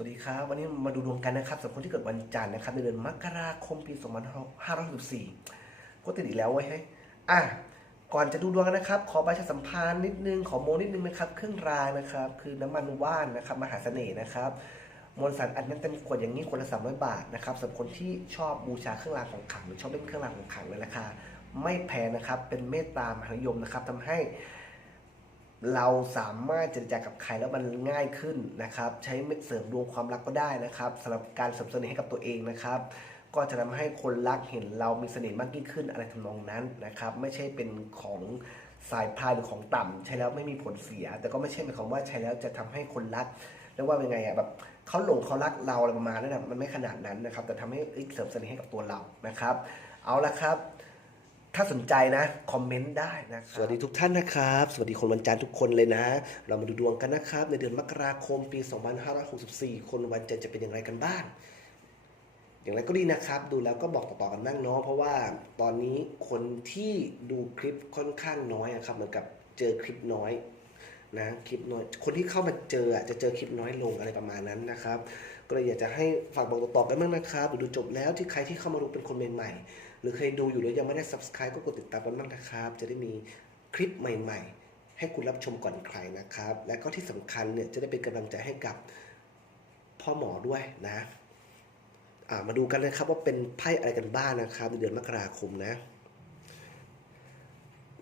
สวัสดีครับ วันนี้มาดูดวงกันนะครับสำหรับคนที่เกิดวันจันทร์นะครับในเดือนมกราคมปี 2564ก็ติดอีกแล้วไว้ให้อะก่อนจะดูดวงกันนะครับ ขอประชาสัมพันธ์นิดนึงขอโมนิดนึงนะครับ เครื่องรางนะครับ คือน้ำมันว่านนะครับมหาเสน่ห์นะครับมวลสารอัดแน่นเต็มขวดอย่างนี้คนละ300 บาทนะครับสำหรับคนที่ชอบบูชาเครื่องรางของขลังหรือชอบเล่นเครื่องรางของขลังในราคาไม่แพงนะครับเป็นเมตตามหานิยมนะครับทำให้ เราสามารถเจรจากับใครแล้วมันง่ายขึ้นนะครับ ใช้เสริมดวงความรักก็ได้นะครับสำหรับการเสริมเสน่ห์ให้กับตัวเองนะครับ ก็จะทำให้คนรักเห็นเรามีเสน่ห์มากยิ่งขึ้นอะไรทำนองนั้นนะครับ ไม่ใช่เป็นของสายพายหรือของต่ำใช้แล้วไม่มีผลเสีย แต่ก็ไม่ใช่หมายความว่าใช้แล้วจะทำให้คนรักเรียกว่าเป็นไงอะแบบเขาหลงเขารักเราอะไรประมาณนั้นนะมันไม่ขนาดนั้นนะครับ แต่ทำให้เสริมเสน่ห์ให้กับตัวเรานะครับ เอาละครับ ถ้าสนใจนะ คอมเมนต์ได้นะสวัสดีทุกท่านนะครับ สวัสดีคนวันจันทร์ทุกคนเลยนะ เรามาดูดวงกันนะครับ ในเดือนมกราคมปี 2564 คนวันจันทร์จะเป็นอย่างไรกันบ้าง อย่างไรก็ดีนะครับ ดูแล้วก็บอกต่อๆกันบ้างเนาะเพราะว่าตอนนี้คนที่ดูคลิปค่อนข้างน้อยอะครับเหมือนกับเจอคลิปน้อยนะคลิปน้อยคนที่เข้ามาเจอจะเจอคลิปน้อยลงอะไรประมาณนั้นนะครับ ก็เลยอยากจะให้ฝากบอกต่อๆกันบ้างนะครับหรือดูจบแล้วที่ใครที่เข้ามาดูเป็นคนใหม่ๆ หรือเคยดูอยู่แล้วยังไม่ได้ subscribe ก็กดติดตามกันบ้างนะครับ จะได้มีคลิปใหม่ ๆ ให้คุณรับชมก่อนใครนะครับ และก็ที่สำคัญเนี่ยจะได้เป็นกำลังใจให้กับพ่อหมอด้วยนะามาดูกันเลยครับว่าเป็นไพ่อะไรกันบ้างนะครับในเดือนมกราคมนะ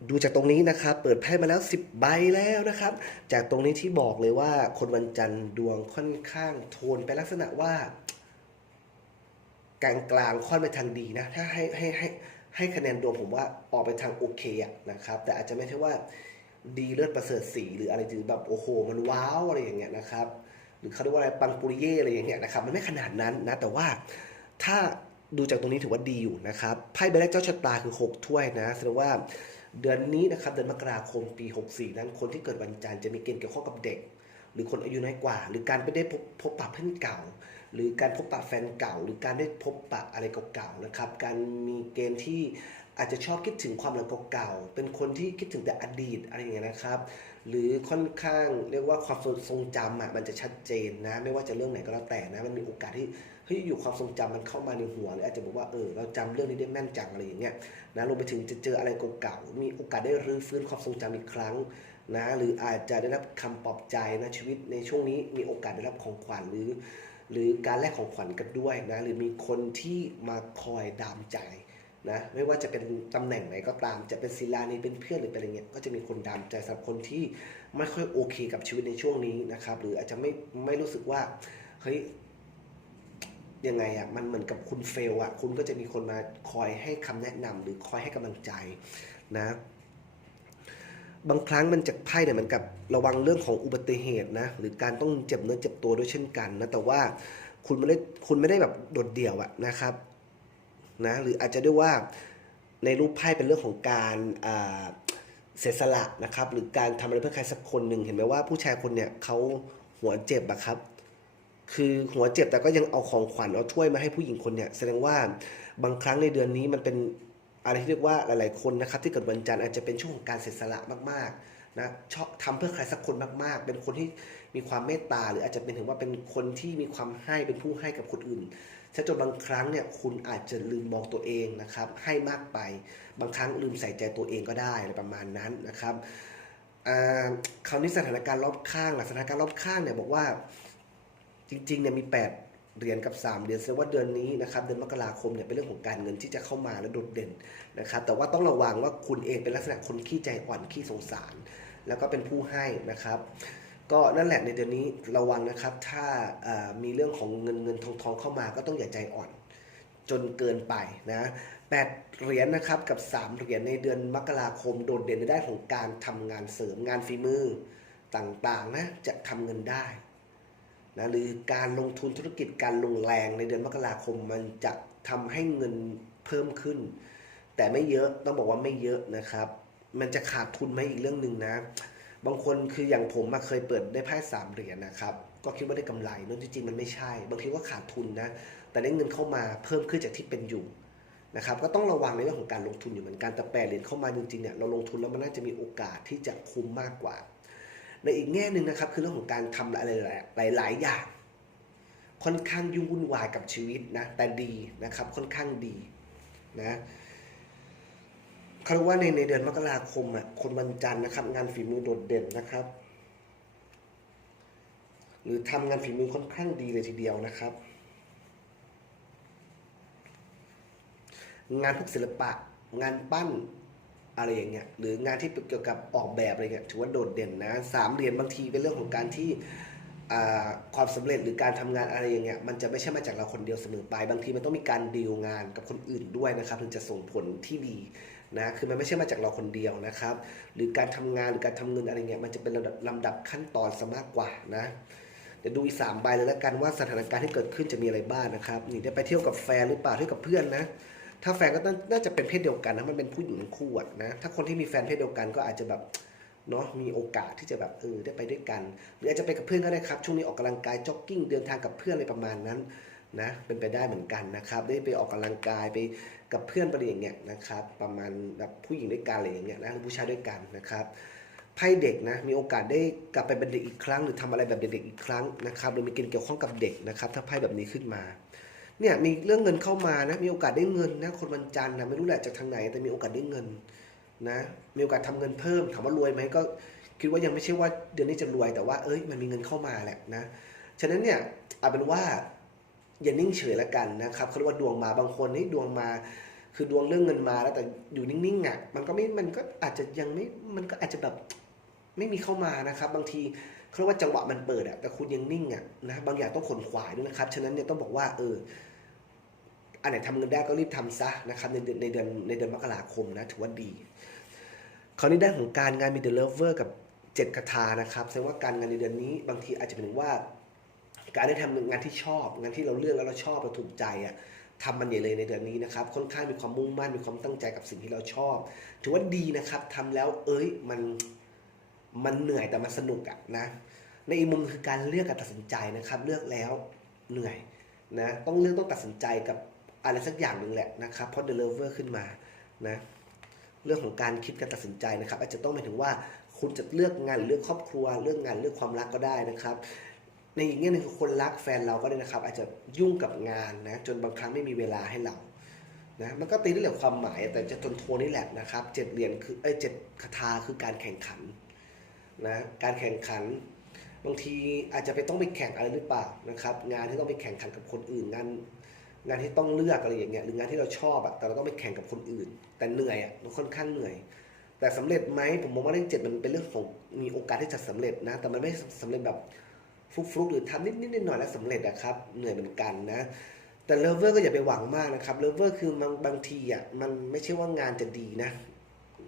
ดูจากตรงนี้นะครับ เปิดไพ่มาแล้ว 10 ใบแล้วนะครับ จากตรงนี้ที่บอกเลยว่าคนวันจันทร์ดวงค่อนข้างโทนไปลักษณะว่า กลางกลางค่อนไปทางดีนะถ้าให้ให้ให้ให้คะแนนดวงผมว่าออกไปทางโอเคอะนะครับ แต่อาจจะไม่ใช่ว่าดีเลิศประเสริฐสีหรืออะไรถือแบบโอ้โห มันว้าวอะไรอย่างเงี้ยนะครับหรือเขาเรียกว่าอะไรปังปุริเย่อะไรอย่างเงี้ยนะครับมันไม่ขนาดนั้นนะแต่ว่าถ้าดูจากตรงนี้ถือว่าดีอยู่นะครับไพ่ใบแรกเจ้าชะตาคือ 6 ถ้วยนะแสดงว่าเดือนนี้นะครับเดือนมกราคมปี 64 นั้นคนที่เกิดวันจันทร์จะมีเกณฑ์เกี่ยวข้องกับเด็ก หรือคนอายุน้อยกว่า หรือการไปได้พบพบปะเพื่อนเก่า หรือการพบปะแฟนเก่า หรือการได้พบปะอะไรเก่าๆนะครับ การมีเกณฑ์ที่อาจจะชอบคิดถึงความหลังเก่าๆ เป็นคนที่คิดถึงแต่อดีตอะไรอย่างเงี้ยนะครับ หรือค่อนข้างเรียกว่าความทรงจำอะมันจะชัดเจนนะ ไม่ว่าจะเรื่องไหนก็แล้วแต่นะ มันมีโอกาสที่เฮ้ยอยู่ความทรงจำมันเข้ามาในหัวหรืออาจจะบอกว่าเออเราจำเรื่องนี้ได้แม่นจังอะไรอย่างเงี้ยนะรวมไปถึงจะเจออะไรเก่าๆ มีโอกาสได้รื้อฟื้นความทรงจำอีกครั้งนะ หรืออาจจะได้รับคำปลอบใจนะชีวิตในช่วงนี้มีโอกาสได้รับของขวัญหรือ หรือการแลกของขวัญกันด้วยนะหรือมีคนที่มาคอยดามใจนะไม่ว่าจะเป็นตำแหน่งไหนก็ตาม จะเป็นศิลานีเป็นเพื่อนหรือเป็นอะไรเงี้ยก็จะมีคนดามใจสำหรับคนที่ไม่ค่อยโอเคกับชีวิตในช่วงนี้นะครับหรืออาจจะไม่ไม่รู้สึกว่าเฮ้ยยังไงอะมันเหมือนกับคุณเฟลอะคุณก็จะมีคนมาคอยให้คำแนะนำหรือคอยให้กำลังใจนะ บางครั้งมันจากไพ่เนี่ยมือนกับระวังเรื่องของอุบัติเหตุนะหรือการต้องเจ็บเนื้อเจ็บตัวด้วยเช่นกันนะแต่ว่าคุณไม่ได้คุณไม่ได้แบบโดดเดี่ยวอะนะครับนะหรืออาจจะด้วยว่าในรูปไพ่เป็นเรื่องของการเสียสละนะครับหรือการทำอะไรเพื่อใครสักคนหนึ่งเห็นไหมว่าผู้ชายคนเนี่ยเขาหัวเจ็บอะครับคือหัวเจ็บแต่ก็ยังเอาของขวัญเอาถ้วยมาให้ผู้หญิงคนเนี่ยแสดงว่าบางครั้งในเดือนนี้มันเป็น อะไรที่เรียกว่าหลาย ๆ คนนะครับที่เกิดวันจันทร์อาจจะเป็นช่วงของการเสียสละมากๆนะชอบทำเพื่อใครสักคนมากๆ เป็นคนที่มีความเมตตา หรืออาจจะเป็นถึงว่าเป็นคนที่มีความให้เป็นผู้ให้กับคนอื่นซะจนบางครั้งเนี่ยคุณอาจจะลืมมองตัวเองนะครับให้มากไป บางครั้งลืมใส่ใจตัวเองก็ได้อะไรประมาณนั้นนะครับคราวนี้สถานการณ์รอบข้างหล่ะสถานการณ์รอบข้างเนี่ยบอกว่าจริงๆเนี่ยมี 8 เหรียญกับ 3เหรียญแสดงว่าเดือนนี้นะครับเดือนมกราคมเนี่ยเป็นเรื่องของการเงินที่จะเข้ามาและโดดเด่นนะครับแต่ว่าต้องระวังว่าคุณเองเป็นลักษณะคนขี้ใจอ่อนขี้สงสาร แล้วก็เป็นผู้ให้นะครับก็นั่นแหละในเดือนนี้ระวังนะครับ ถ้ามีเรื่องของเงินเงินทองทองเข้ามาก็ต้องอย่าใจอ่อน จนเกินไปนะแปดเหรียญนะครับกับ 3 เหรียญในเดือนมกราคมโดดเด่นในด้านของการทำงานเสริมงานฝีมือต่างๆนะจะทำเงินได้ นะหรือการลงทุนธุรกิจการลงแรงในเดือนมกราคมมันจะทำให้เงินเพิ่มขึ้น แต่ไม่เยอะต้องบอกว่าไม่เยอะนะครับ มันจะขาดทุนไหมอีกเรื่องหนึ่งนะ บางคนคืออย่างผมมาเคยเปิดได้ไพ่สามเหรียญนะครับ ก็คิดว่าได้กำไรเนอะจริงๆมันไม่ใช่ บางทีก็ขาดทุนนะ แต่ได้เงินเข้ามาเพิ่มขึ้นจากที่เป็นอยู่นะครับก็ต้องระวังในเรื่องของการลงทุนอยู่เหมือนกันแต่แปดเหรียญเข้ามาจริงๆเนี่ยเราลงทุนแล้วมันน่าจะมีโอกาสที่จะคุ้มมากกว่า ในอีกแง่หนึ่งนะครับคือเรื่องของการทำอะไรหลาย ๆ อย่าง ค่อนข้างยุ่งวุ่นวายกับชีวิตนะแต่ดีนะครับค่อนข้างดีนะเขาเรียกว่าในในเดือนมกราคมอะคนวันจันทร์นะครับ งานฝีมือโดดเด่นนะครับ หรือทำงานฝีมือค่อนข้างดีเลยทีเดียวนะครับ งานพวกศิลปะ งานปั้น อะไรอย่างเงี้ยหรืองานที่เกี่ยวกับออกแบบอะไรเงี้ยถือว่าโดดเด่นนะสามเหรียญบางทีเป็นเรื่องของการที่ความสำเร็จหรือการทำงานอะไรอย่างเงี้ยมันจะไม่ใช่มาจากเราคนเดียวเสมอไป บางทีมันต้องมีการดีลงานกับคนอื่นด้วยนะครับถึงจะส่งผลที่ดีนะคือมันไม่ใช่มาจากเราคนเดียวนะครับ หรือการทำงานหรือการทำเงินอะไรเงี้ยมันจะเป็นลำดับลำดับขั้นตอนซะมากกว่านะเดี๋ยวดูอีกสามใบเลยแล้วกันว่าสถานการณ์ที่เกิดขึ้นจะมีอะไรบ้างนะครับนี่ได้ไปเที่ยวกับแฟนหรือเปล่าเที่ยวกับเพื่อนนะ ถ้าแฟนก็ต้องน่าจะเป็นเพศเดียวกันนะมันเป็นผู้หญิงทั้งคู่นะถ้าคนที่มีแฟนเพศเดียวกันก็อาจจะแบบเนาะมีโอกาสที่จะแบบเออได้ไปด้วยกัน หรืออาจจะไปกับเพื่อนก็ได้ครับ ช่วงนี้ออกกำลังกายจ็อกกิ้งเดินทางกับเพื่อนอะไรประมาณนั้นนะเป็นไปได้เหมือนกันนะครับ ได้ไปออกกำลังกายไปกับเพื่อนไปอย่างเงี้ยนะครับ ประมาณแบบผู้หญิงด้วยกันอะไรอย่างเงี้ยนะหรือผู้ชายด้วยกันนะครับไพ่เด็กนะมีโอกาสได้กลับไปเป็นเด็กอีกครั้ง หรือทำอะไรแบบเด็กๆอีกครั้งนะครับหรือมีเกณฑ์เกี่ยวข้องกับเด็กนะครับ ถ้าไพ่แบบนี้ขึ้นมา เนี่ยมีเรื่องเงินเข้ามานะมีโอกาสได้เงินนะคนวันจันทร์นะไม่รู้แหละจากทางไหนแต่มีโอกาสได้เงินนะมีโอกาสทำเงินเพิ่มถามว่ารวยไหมก็คิดว่ายังไม่ใช่ว่าเดือนนี้จะรวยแต่ว่าเอ้ยมันมีเงินเข้ามาแหละนะฉะนั้นเนี่ยเอาเป็นว่าอย่านิ่งเฉยละกันนะครับเขาเรียกว่าดวงมาบางคนนี่ดวงมา คือดวงเรื่องเงินมาแล้วแต่อยู่นิ่งๆอะมันก็ไม่มันก็อาจจะยังไม่มันก็อาจจะแบบไม่มีเข้ามานะครับ บางที เขาเรียกว่าจังหวะมันเปิดอะแต่คุณยังนิ่งอะนะบางอย่างต้องขนขวายด้วยนะครับฉะนั้นเนี่ยต้องบอกว่าเอออันไหนทำเงินได้ก็รีบทำซะนะครับในเดือนในเดือนในเดือนมกราคมนะถือว่าดี คราวนี้ด้านของการงานมีเดอะเลเวอร์กับเจ็ดคาถานะครับแสดงว่าการงานในเดือนนี้บางทีอาจจะเป็นว่า การได้ทำงานที่ชอบ งานที่เราเลือกแล้วเราชอบเราถูกใจอะทำมันใหญ่เลยในเดือนนี้นะครับค่อนข้างมีความมุ่งมั่นมีความตั้งใจกับสิ่งที่เราชอบ ถือว่าดีนะครับทำแล้วเอ้ยมัน มันเหนื่อยแต่มันสนุกอะนะในอีกมุมคือการเลือกการตัดสินใจนะครับ เลือกแล้วเหนื่อยนะต้องเลือกต้องตัดสินใจกับอะไรสักอย่างหนึ่งแหละนะครับเพราะ The Lover ขึ้นมานะเรื่องของการคิดการตัดสินใจนะครับ อาจจะต้องหมายถึงว่าคุณจะเลือกงานเลือกครอบครัว เลือกงานเลือกความรักก็ได้นะครับ ในอีกแง่หนึงคือคนรักแฟนเราก็ได้นะครับ อาจจะยุ่งกับงานนะจนบางครั้งไม่มีเวลาให้เรานะมันก็ตีได้เหลือความหมายแต่จะทนโทนนี่แหละนะครับเจ็ดเหรียญคือเอ้ยเจ็ดคาถาคือการแข่งขัน นะการแข่งขันบางทีอาจจะไปต้องไปแข่งอะไรหรือเปล่านะครับ งานที่ต้องไปแข่งขันกับคนอื่นงานงานที่ต้องเลือกอะไรอย่างเงี้ยหรืองานที่เราชอบอะแต่เราต้องไปแข่งกับคนอื่น แต่เหนื่อยอะมันค่อนข้างเหนื่อย แต่สำเร็จไหมผมมองว่าเลขเจ็ดมันเป็นเรื่องของมีโอกาสที่จะสำเร็จนะ แต่มันไม่สำเร็จแบบฟลุกๆหรือทำนิดนิดๆหน่อยๆแล้วสำเร็จนะครับเหนื่อยเหมือนกันนะ แต่เลเวอร์ก็อย่าไปหวังมากนะครับเลเวอร์คือบางบางทีอะมันไม่ใช่ว่างานจะดีนะ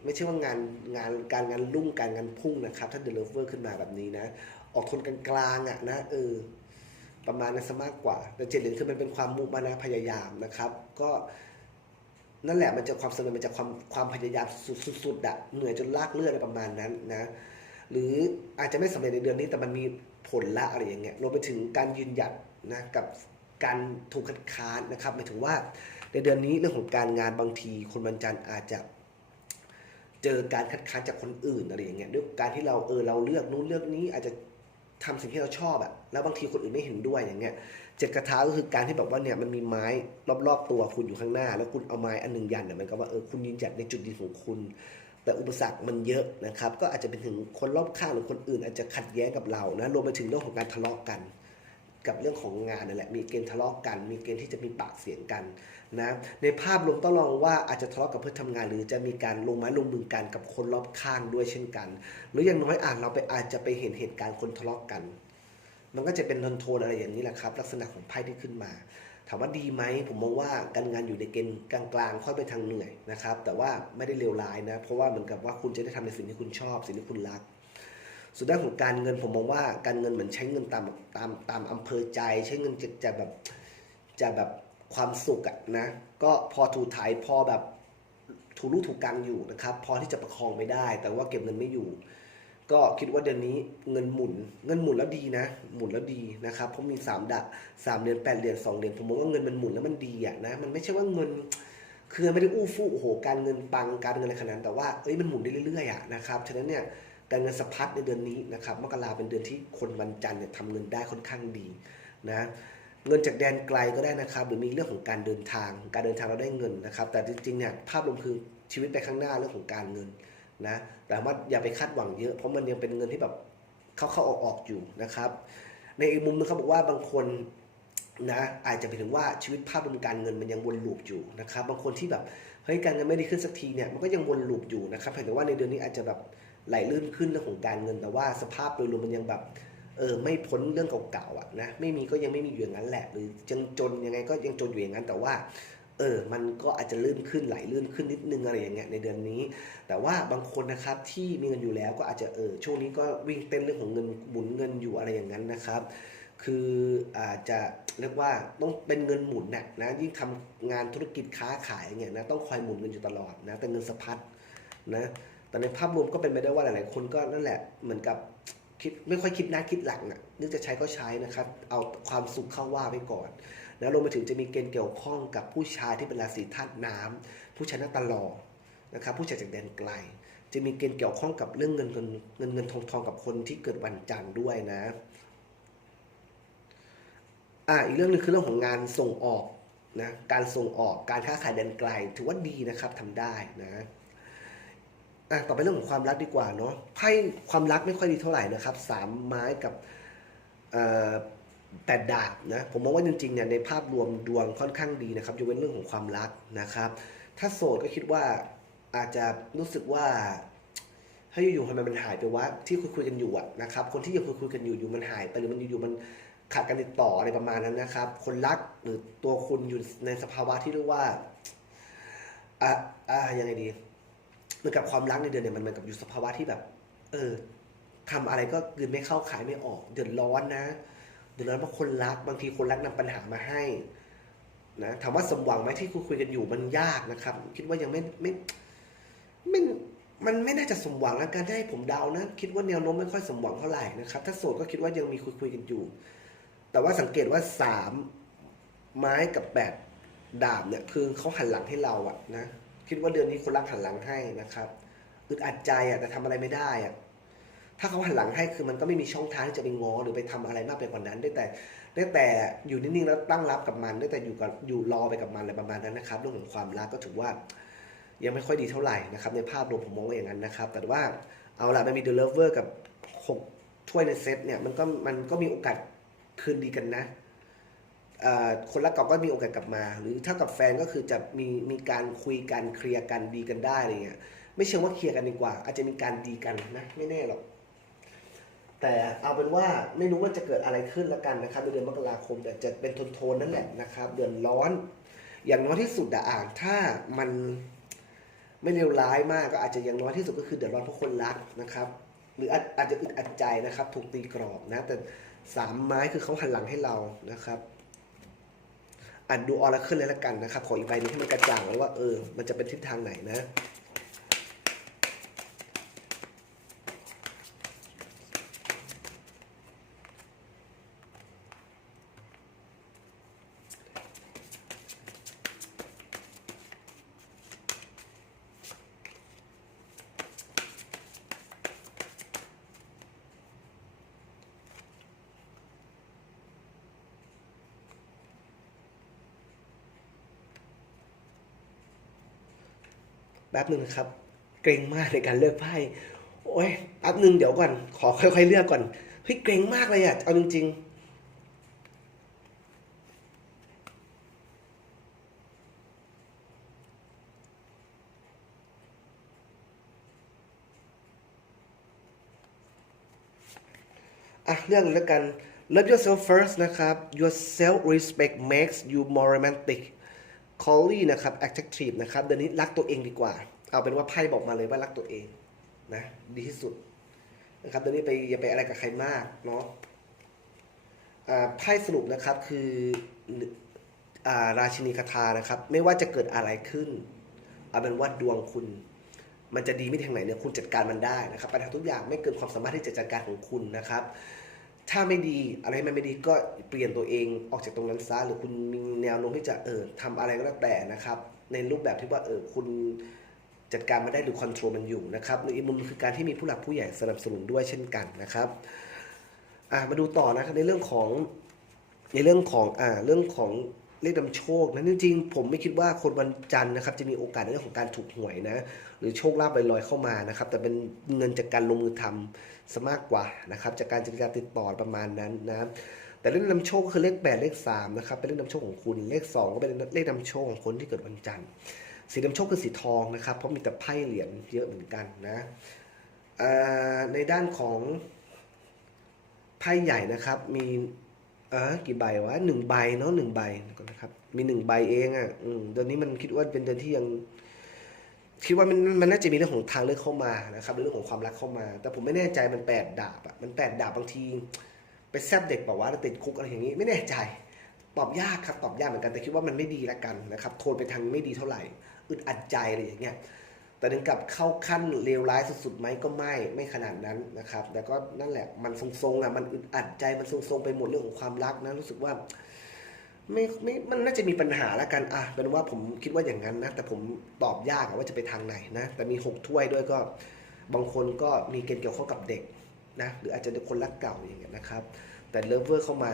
ไม่ใช่ว่างานงานการงานรุ่งการงานพุ่งนะครับ ถ้าเดลเวอร์ขึ้นมาแบบนี้นะ ออกทนกลางๆอะนะเออประมาณนั้นซะมากกว่า แต่เจ็ดเหรียญคือมันเป็นความมุ่งมั่นพยายามนะครับ ก็นั่นแหละมันจะความสำเร็จมันจะความความพยายามสุดๆอะเหนื่อยจนลากเลือดอะไรประมาณนั้นนะ หรืออาจจะไม่สำเร็จในเดือนนี้แต่มันมีผลละอะไรอย่างเงี้ยรวมไปถึงการยืนหยัดนะกับการถูกคัดค้านนะครับหมายถึงว่าในเดือนนี้เรื่องของการงานบางทีคนบรรจันอาจจะ เจอการคัดค้านจากคนอื่นอะไรอย่างเงี้ยด้วยการที่เราเออเราเลือกนู้นเลือกนี้อาจจะทำสิ่งที่เราชอบอะแล้วบางทีคนอื่นไม่เห็นด้วยอย่างเงี้ยเจ็ดกระทาก็คือการที่แบบว่าเนี่ยมันมีไม้รอบๆตัวคุณอยู่ข้างหน้า แล้วคุณเอาไม้อันหนึ่งยันเนี่ยมันก็ว่าเออคุณยืนหยัดในจุดยืนของคุณ แต่อุปสรรคมันเยอะนะครับ ก็อาจจะเป็นถึงคนรอบข้างหรือคนอื่น อาจจะขัดแย้งกับเรานะรวมไปถึงเรื่องของการทะเลาะกัน กับเรื่องของงานนั่นแหละ มีเกณฑ์ทะเลาะกัน มีเกณฑ์ที่จะมีปากเสียงกันนะ ในภาพรวมต้องลองว่าอาจจะทะเลาะกับเพื่อนทำงาน หรือจะมีการลงไม้ลงมือกันกับคนรอบข้างด้วยเช่นกัน หรืออย่างน้อยอ่านเราไปอาจจะไปเห็นเหตุการณ์คนทะเลาะกัน มันก็จะเป็นโทนอะไรอย่างนี้แหละครับ ลักษณะของไพ่ที่ขึ้นมาถามว่าดีไหมผมมองว่าการงานอยู่ในเกณฑ์กลางๆค่อยไปทางเหนื่อยนะครับ แต่ว่าไม่ได้เลวร้ายนะ เพราะว่าเหมือนกับว่าคุณจะได้ทำในสิ่งที่คุณชอบ สิ่งที่คุณรัก ส่วนด้านของการเงินผมมองว่าการเงินเหมือนใช้เงินตามตามตามอำเภอใจ ใช้เงินจะจะแบบจะแบบความสุขอะนะ ก็พอถูถ่ายพอแบบถูรูถูกกังอยู่นะครับ พอที่จะประคองไม่ได้ แต่ว่าเก็บเงินไม่อยู่ ก็คิดว่าเดือนนี้เงินหมุน เงินหมุนแล้วดีนะ หมุนแล้วดีนะครับเพราะมีสามดักสามเดือนแปดเดือนสองเดือนผมมองว่าเงินมันหมุนแล้วมันดีอะนะ มันไม่ใช่ว่าเงินคือไม่ได้อู้ฟู่โอ้โหการเงินปังการเงินอะไรขนาดนั้นแต่ว่าเอ้ยมันหมุนได้เรื่อยๆอะนะครับฉะนั้นเนี่ย การเงินสะพัดในเดือนนี้นะครับมกราเป็นเดือนที่คนวันจันทร์เนี่ยทำเงินได้ค่อนข้างดีนะเงินจากแดนไกลก็ได้นะครับ หรือมีเรื่องของการเดินทาง การเดินทางเราได้เงินนะครับ แต่จริงๆเนี่ยภาพรวมคือชีวิตไปข้างหน้าเรื่องของการเงินนะแต่ว่าอย่าไปคาดหวังเยอะ เพราะมันยังเป็นเงินที่แบบเข้าเข้าออกออกๆอยู่นะครับ ในอีกมุมนึงเขาบอกว่าบางคนนะอาจจะไปถึงว่าชีวิตภาพรวมการเงินมันยังวนลูปอยู่นะครับ บางคนที่แบบเฮ้ยการเงินไม่ดีขึ้นสักทีเนี่ยมันก็ยังวนลูปอยู่นะครับเพียงแต่ว่าในเดือนนี้อาจจะแบบ ไหลลื่นขึ้นเรื่องของการเงินแต่ว่าสภาพโดยรวมมันยังแบบเออไม่พ้นเรื่องเก่าๆอะนะไม่มีก็ยังไม่มีอยู่อย่างนั้นแหละ หรือยังจนยังไงก็ยังจนอยู่อย่างนั้น แต่ว่า เออ มันก็อาจจะลื่นขึ้นไหลลื่นขึ้นนิดนึงอะไรอย่างเงี้ยในเดือนนี้ แต่ว่าบางคนนะครับที่มีเงินอยู่แล้วก็อาจจะเออช่วงนี้ก็วิ่งเต้นเรื่องของเงินหมุนเงินอยู่อะไรอย่างนั้นนะครับ คืออาจจะเรียกว่าต้องเป็นเงินหมุนน่ะนะยิ่งทำงานธุรกิจค้าขายเนี่ยนะต้องคอยหมุนเงินอยู่ตลอดนะเป็นเงินสะพัดนะ แต่ในภาพรวมก็เป็นไปได้ว่าหลายๆคนก็นั่นแหละเหมือนกับคิดไม่ค่อยคิดหน้าคิดหลังอะนึกจะใช้ก็ใช้นะครับ เอาความสุขเข้าว่าไว้ก่อน แล้วรวมไปถึงจะมีเกณฑ์เกี่ยวข้องกับผู้ชายที่เป็นราศีธาตุน้ำผู้ชายหน้าตาหล่อนะครับ ผู้ชายจากแดนไกล จะมีเกณฑ์เกี่ยวข้องกับเรื่องเงินเงินเงินเงินทองทองกับคนที่เกิดวันจันทร์ด้วยนะอ่าอีกเรื่องหนึงคือเรื่องของงานส่งออกนะการส่งออกการค้าขายแดนไกล ถือว่าดีนะครับทำได้นะ อะต่อไปเรื่องของความรักดีกว่าเนาะไพ่ความรักไม่ค่อยดีเท่าไหร่นะครับสามไม้กับแปดดาบนะผมมองว่าจริงๆเนี่ยในภาพรวมดวงค่อนข้างดีนะครับยกเว้นเรื่องของความรักนะครับ ถ้าโสดก็คิดว่าอาจจะรู้สึกว่าให้อยู่ๆทำไมมันหายไปวะที่คุยคุยกันอยู่อะนะครับ คนที่ยังคุยคุยกันอยู่อยู่มันหายไปหรือมันอยู่ๆมันขาดการติดต่ออะไรประมาณนั้นนะครับ คนรักหรือตัวคุณอยู่ในสภาวะที่เรียกว่าอะอะยังไงดี เหมือนกับความรักในเดือนเนี่ยมันเหมือนกับอยู่สภาวะที่แบบ เออทำอะไรก็กลืนไม่เข้าขายไม่ออกเดือดร้อนนะเดือดร้อนเพราะคนรักบางทีคนรักนำปัญหามาให้นะถามว่าสมหวังไหมที่คุยคุยกันอยู่มันยากนะครับ คิดว่ายังไม่ไม่ไม่มันไม่น่าจะสมหวังแล้วการให้ผมเดานะ คิดว่าแนวโน้มไม่ค่อยสมหวังเท่าไหร่นะครับ ถ้าโสดก็คิดว่ายังมีคุยคุยกันอยู่ แต่ว่าสังเกตว่าสามไม้กับแปดดาบเนี่ยคือเขาหันหลังให้เราอะนะ คิดว่าเดือนนี้คนรักหันหลังให้นะครับอึดอัดใจอะแต่ทำอะไรไม่ได้อะถ้าเขาหันหลังให้คือมันก็ไม่มีช่องทางที่จะไปง้อหรือไปทำอะไรมากไปกว่านั้น ได้แต่ได้แต่อยู่นิ่งๆแล้วตั้งรับกับมัน ได้แต่อยู่กับอยู่รอไปกับมันอะไรประมาณนั้นนะครับ เรื่องของความรักก็ถือว่ายังไม่ค่อยดีเท่าไหร่นะครับในภาพรวมผมมองว่าอย่างนั้นนะครับ แต่ว่าเอาละมันมี The Lover กับหกถ้วยในเซตเนี่ยมันก็มันก็มีโอกาสคืนดีกันนะ คนรักเก่าก็มีโอกาสกลับมา หรือถ้ากับแฟนก็คือจะมีมีการคุยกันเคลียร์กันดีกันได้อะไรเงี้ยไม่เชิงว่าเคลียร์กันดีกว่า อาจจะมีการดีกันนะไม่แน่หรอกแต่เอาเป็นว่าไม่รู้ว่าจะเกิดอะไรขึ้นแล้วกันนะครับในเดือนมกราคมแต่จะเป็นโทนๆนั่นแหละนะครับ เดือนร้อน อย่างน้อยที่สุดอะอ่านถ้ามันไม่เลวร้ายมากก็อาจจะอย่างน้อยที่สุดก็คือเดือดร้อนเพราะคนรักนะครับ หรืออาจจะอึดอัดใจนะครับ ถูกตีกรอบนะแต่สามไม้คือเขาหันหลังให้เรานะครับ อ่านดูออร์เคิลเลยละกันนะครับ ขออีกใบหนึงให้มันกระจ่างเลยว่าเออ มันจะเป็นทิศทางไหนนะ แป๊บหนึ่งนะครับ เกรงมากในการเลือกไพ่โอ้ยแป๊บหนึ่งเดี๋ยวก่อน ขอค่อยๆเลือกก่อนเฮ้ยเกรงมากเลยอะเอาจริง ๆอะเรื่องแล้วกัน love yourself first นะครับ your self respect makes you more romantic คอลลี่นะครับ adjective นะครับเดือนนี้รักตัวเองดีกว่า เอาเป็นว่าไพ่บอกมาเลยว่ารักตัวเองนะดีที่สุดนะครับเดือนนี้ไปอย่าไปอะไรกับใครมากเนาะอ่าไพ่สรุปนะครับคืออ่าราชินีคาถานะครับ ไม่ว่าจะเกิดอะไรขึ้น เอาเป็นว่าดวงคุณ มันจะดีไม่ทางไหนเนี่ยคุณจัดการมันได้นะครับปัญหาทุกอย่างไม่เกินความสามารถที่จะจัดการของคุณนะครับ ถ้าไม่ดีอะไรมันไม่ดีก็เปลี่ยนตัวเองออกจากตรงนั้นซะหรือคุณมีแนวโน้มที่จะเออทำอะไรก็แล้วแต่นะครับ ในรูปแบบที่ว่าเออคุณจัดการมาได้หรือคอนโทรลมันอยู่นะครับหรืออีกมุมคือการที่มีผู้หลักผู้ใหญ่สนับสนุนด้วยเช่นกันนะครับอ่ามาดูต่อนะครับในเรื่องของในเรื่องของอ่าเรื่องของ เลขนำโชคนะจริงๆผมไม่คิดว่าคนวันจันทร์นะครับจะมีโอกาสในเรื่องของการถูกหวยนะหรือโชคลาภลอยๆเข้ามานะครับแต่เป็นเงินจากการลงมือทำซะมากกว่านะครับจากการจัดการติดต่อประมาณนั้นนะแต่เลขนำโชคก็คือเลขแปดเลขสามนะครับเป็นเลขนำโชคของคุณเลขสองก็เป็นเลขนำโชคของคนที่เกิดวันจันทร์สีนำโชคคือสีทองนะครับเพราะมีแต่ไพ่เหรียญเยอะเหมือนกันนะในด้านของไพ่ใหญ่นะครับมี ออกี่ใบวะหนึ่งใบเนาะหนึ่งใบก่อนนะครับ มีหนึ่งใบเองอะอืมเดือนนี้มันคิดว่าเป็นเดือนที่ยัง คิดว่ามันมันน่าจะมีเรื่องของทางเลือกเข้ามานะครับเรื่องของความรักเข้ามา แต่ผมไม่แน่ใจมันแปดดาบอะมันแปดดาบบางทีไปแซบเด็กบอกว่าติดคุกอะไรอย่างนี้ ไม่แน่ใจ ตอบยากครับตอบยากเหมือนกันแต่คิดว่ามันไม่ดีละกันนะครับโทนไปทางไม่ดีเท่าไหร่อึดอัดใจอะไรอย่างเงี้ย แต่ถึงกับเข้าขั้นเลวร้ายสุดๆไหมก็ไม่ไม่ขนาดนั้นนะครับ แต่ก็นั่นแหละมันทรงๆอะมันอึดอัดใจมันทรงๆไปหมดเรื่องของความรักนะรู้สึกว่าไม่ไม่มันน่าจะมีปัญหาละกันอะเป็นว่าผมคิดว่าอย่างนั้นนะ แต่ผมตอบยากว่าจะไปทางไหนนะ แต่มีหกถ้วยด้วยก็บางคนก็มีเกณฑ์เกี่ยวข้องกับเด็กนะหรืออาจจะเป็นคนรักเก่าอย่างเงี้ยนะครับ แต่เลิฟเวอร์เข้ามา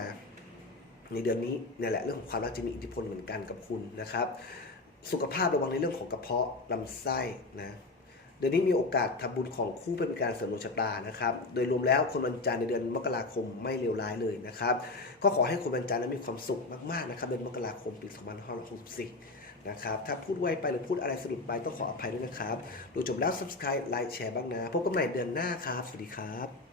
ในเดือนนี้เนี่ยแหละเรื่องของความรักจะมีอิทธิพลเหมือนกันกับคุณนะครับ สุขภาพระวังในเรื่องของกระเพาะลำไส้นะเดือนนี้มีโอกาสทำบุญของคู่เป็นการเสริมดวงชะตานะครับ โดยรวมแล้วคนวันจันทร์ในเดือนมกราคมไม่เลวร้ายเลยนะครับ ก็ขอให้คนวันจันทร์นั้นมีความสุขมากๆนะครับเดือนมกราคมปี 2564 นะครับ ถ้าพูดไวไปหรือพูดอะไรสะดุดไปต้องขออภัยด้วยนะครับ ดูจบแล้ว subscribe ไลค์แชร์บ้างนะ พบกันใหม่เดือนหน้าครับ สวัสดีครับ